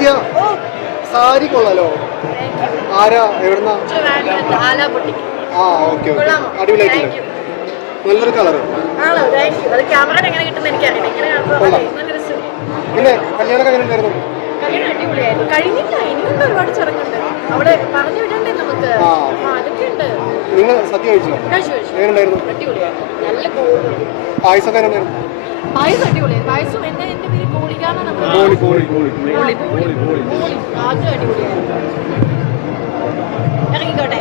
നിവേദ്യ സാരി കൊള്ളാലോ. ആരാ എവിടുന്ന? ആ ഓക്കെ ഓക്കെ, അടിപൊളിയായിട്ടുണ്ട്. നല്ലൊരു കളറ്. പിന്നെ കല്യാണമൊക്കെ എങ്ങനെ ഉണ്ടായിരുന്നു? നിങ്ങൾ സദ്യ കഴിച്ചോ? എങ്ങനെ ഉണ്ടായിരുന്നു? പായസമൊക്കെ എങ്ങനെ ഉണ്ടായിരുന്നു? പായസം അടിപൊളിയായി. പായസം എന്റെ പേര് ഗോളിക്കാണ്. അടിപൊളിയായി. ഇറങ്ങിക്കോട്ടെ.